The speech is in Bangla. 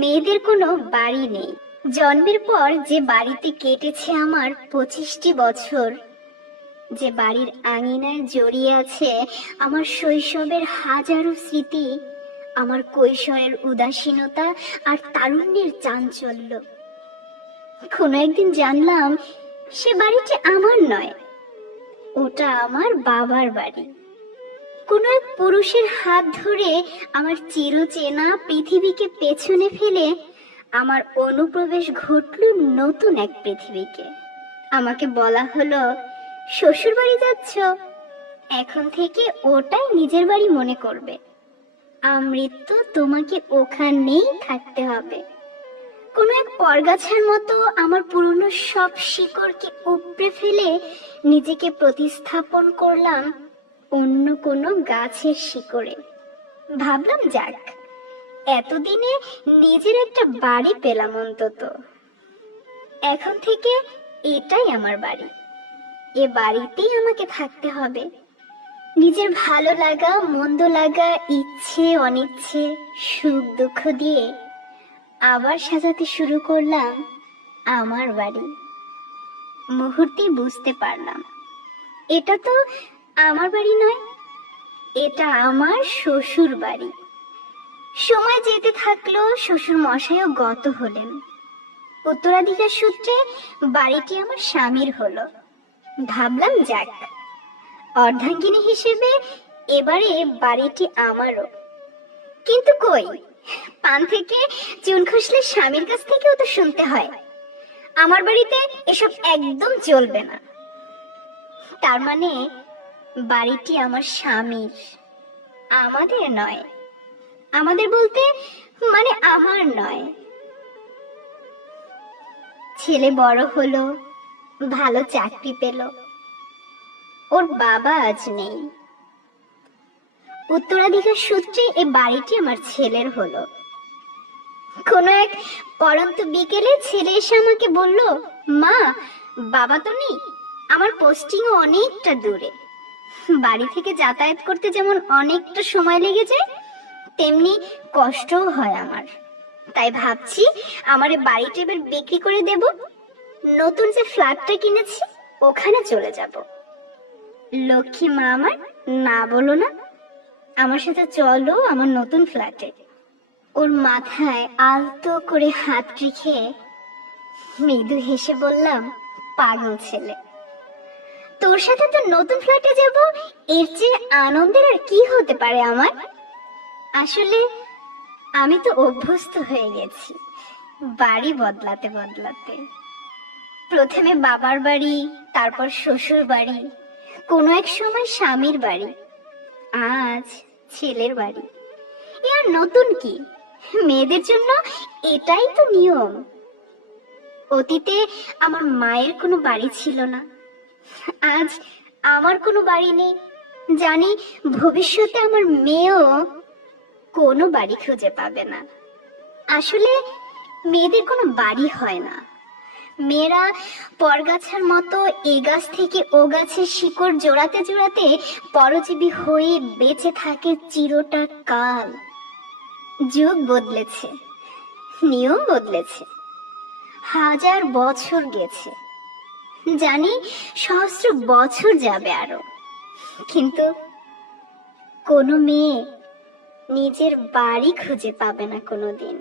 মেয়েদের কোনো বাড়ি নেই। জন্মের পর যে বাড়িতে কেটেছে আমার 25টি বছর, যে বাড়ির আঙিনায় জড়িয়ে আছে আমার শৈশবের হাজারো স্মৃতি, আমার কৈশোরের উদাসীনতা আর তারুণ্যের চাঞ্চল্য। কোনো একদিন জানলাম সে বাড়িটি আমার নয়, ওটা আমার বাবার বাড়ি। কোনো এক পুরুষের হাত ধরে আমার চিরচেনা পৃথিবীকে পেছনে ফেলে আমার অনুপ্রবেশ ঘটল নতুন এক পৃথিবীকে। আমাকে বলা হলো, শ্বশুর বাড়ি যাচ্ছ, এখন থেকে ওটাই নিজের বাড়ি মনে করবে। আমৃত্যু তোমাকে ওখানেই থাকতে হবে। কোনো এক পরগাছার মতো আমার পুরনো সব শিকড়কে উপড়ে ফেলে নিজেকে প্রতিস্থাপন করলাম অন্য কোনো গাছের শিকড়ে। ভাবলাম, যাক, এতদিনে নিজের একটা বাড়ি পেলাম অন্তত। এখন থেকে এটাই আমার বাড়ি, এ বাড়িতেই আমাকে থাকতে হবে। নিজের ভালো লাগা মন্দ লাগা, ইচ্ছে অনিচ্ছে, সুখ দুঃখ দিয়ে আবার সাজাতে শুরু করলাম আমার বাড়ি। মুহূর্তেই বুঝতে পারলাম, এটা তো আমার বাড়ি নয়, এটা আমার শ্বশুর বাড়ি। সময় যেতে থাকলো, শ্বশুর মশাইও গত হলেন। উত্তরাধিকার সূত্রে বাড়িটি আমার স্বামীর হলো। ভাবলাম, যাক, অর্ধাঙ্গিনী হিসেবে এবারে বাড়িটি আমারও। কিন্তু কই, পান থেকে চুন খসলে স্বামীর কাছ থেকেও তো শুনতে হয় আমার বাড়িতে এসব একদম চলবে না। তার মানে বাড়িটি আমার স্বামীর, আমাদের নয়। আমাদের বলতে মানে আমার নয়। ছেলে বড় হলো, ভালো চাকরি পেল, ওর বাবা আজ নেই। উত্তরাধিকার সূত্রে এ বাড়িটি আমার ছেলের হলো। কোনো এক পরন্ত বিকেলে ছেলে এসে আমাকে বলল, মা, বাবা তো নেই, আমার পোস্টিংও অনেকটা দূরে, বাড়ি থেকে যাতায়াত করতে যেমন অনেকটা সময় লেগে যায়, তেমনি কষ্টও হয় আমার। তাই ভাবছি আমার এই বাড়িটা এবার বিক্রি করে দেব, নতুন যে ফ্ল্যাটটা কিনেছি ওখানে চলে যাব। লক্ষ্মী মা আমার, না বলো না, আমার সাথে চলো আমার নতুন ফ্ল্যাটে। ওর মাথায় আলতো করে হাত রেখে মৃদু হেসে বললাম, পাগল ছেলে, তোর সাথে তো নতুন ফ্ল্যাটে যাব, এর চেয়ে আনন্দের আর কি হতে পারে আমার। আসলে আমি তো অভ্যস্ত হয়ে গেছি বাড়ি বদলাতে বদলাতে। প্রথমে বাবার বাড়ি, তারপর শ্বশুর বাড়ি, কোনো এক সময় স্বামীর বাড়ি, আজ ছেলের বাড়ি। এ আর নতুন কি, মেয়েদের জন্য এটাই তো নিয়ম। অতীতে আমার মায়ের কোনো বাড়ি ছিল না, আজ আমার কোনো বাড়ি নেই। জানি ভবিষ্যতে আমার মেয়েও কোনো বাড়ি খুঁজে পাবে না। আসলে মেয়েদের কোনো বাড়ি হয় না, মেয়েরা পরগাছার মতো এ গাছ থেকে ও গাছের শিকড় জোড়াতে জোড়াতে পরজীবী হয়ে বেঁচে থাকে চিরটা কাল। যুগ বদলেছে, নিয়ম বদলেছে, হাজার বছর গেছে, জানি সহস্র বছর যাবে আরো, কিন্তু কোনো মেয়ে নিজের বাড়ি খুঁজে পাবে না কোনোদিন।